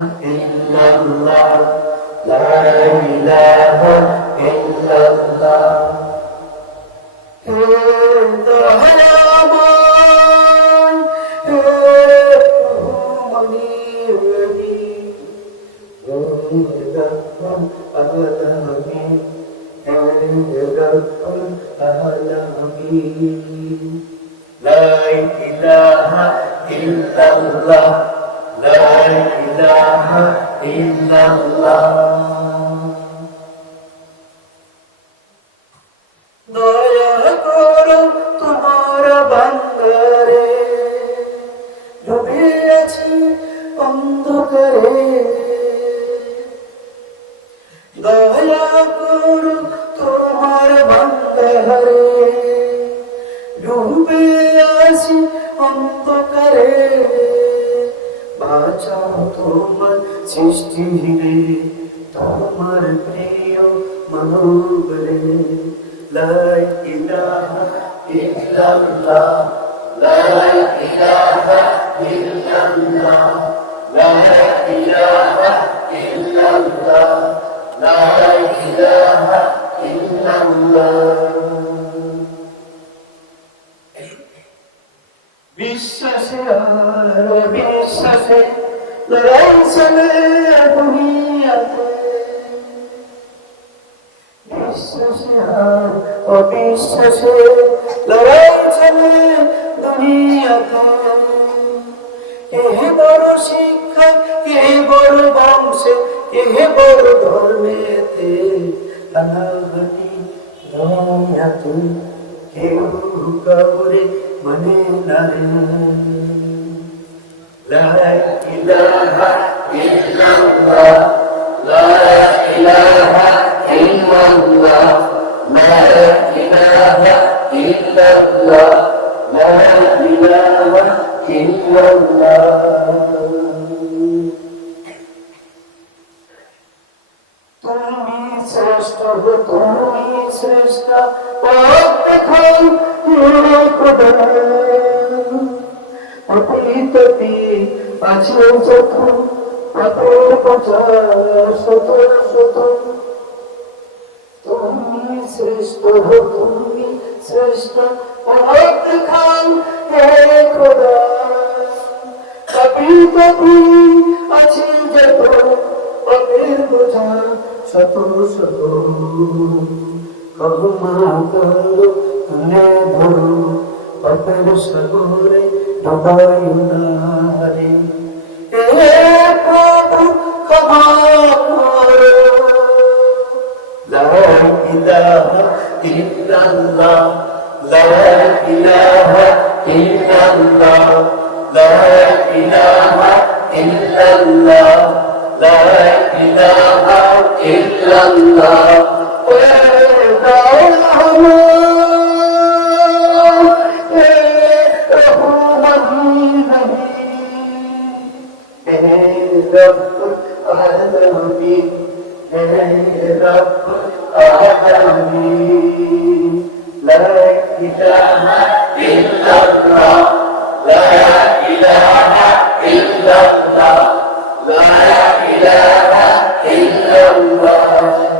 illallah, la ilaha illallah. He Dahalaman, he Maniri, he Rabbul Alamin, he Rabbul Alamin. La ilaha illallah, la ilaha illallah. দয়া করো তোমার বান্দারে, ডুবে আছে অন্ধকারে। দয়া করো তোমার বান্দারে, ডুবে আছি অন্ধকারে। বাঁচাও তোমার সৃষ্টি রে, তোমার প্রিয় মানব রে। লা ইলাহা ইল্লাল্লাহ, লা ইলাহা ইল্লাল্লাহ, লা ইলাহা ইল্লাল্লাহ, লা ইলাহা ইল্লাল্লাহ। বিশ্বাসে আর অবিশ্বাসে লড়াই চলে দুনিয়াতে। বিশ্বাসে আর অবিশ্বাসে লড়াই চলে দুনিয়াতে। কে বড় শিক্ষা, কে বড় বংশে, কে বড় ধর্মেতে, হানাহানি দুনিয়াতে কেউ কাউরে মানে না রে। লা ইলাহা ইল্লাল্লাহ, লা ইলাহা ইল্লাল্লাহ, লা ইলাহা ইল্লাল্লাহ, লা ইলাহা ইল্লাল্লাহ। তুমি শ্রেষ্ঠ, তুমি শ্রেষ্ঠ, অতীততে আছে যত পথের পথ শত শত। তুমি শ্রেষ্ঠ, তুমি শ্রেষ্ঠ, খান হে খোদা। কবি কবি আছে যত পথের বোঝা শত শত। ক্ষমা করো তুলে ধরো পথের সাগরে ডুবাইও না রে। হে প্রভু ক্ষমা করো। লা ইলাহা ইল্লাল্লাহ, লা ইলাহা ইল্লাল্লাহ, লা ইলাহা ইল্লাল্লাহ, লা ইলাহা ইল্লাল্লাহ। Rabbul Alamin, Rabbul Alamin. La ilaha illallah, la ilaha illallah, la ilaha illallah.